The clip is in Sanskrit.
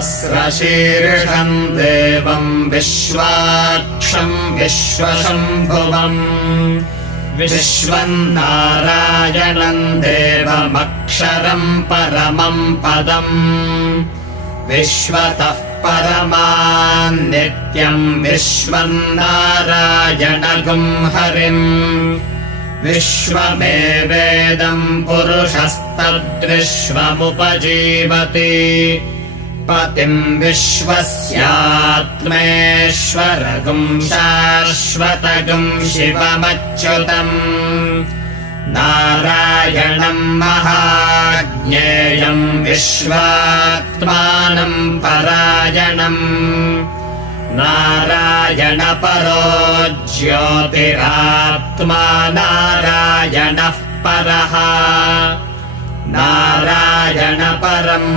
सहस्रशीर्षम् देवम् विश्वाक्षम् विश्वशम्भुवम् विश्वम् नारायणम् देवमक्षरम् परमम् पदम् विश्वतः परमान् नित्यम् विश्वम् नारायणगुम् हरिम् विश्वमेवेदम् पुरुषस्तद्विश्वमुपजीवति पतिम् विश्वस्यात्मेश्वरगुम् शाश्वतगुम् शिवमच्युतम् नारायणम् महाज्ञेयम् विश्वात्मानम् परायणम् नारायणपरो ज्योतिरात्मा नारायणः परः नारायणपरम्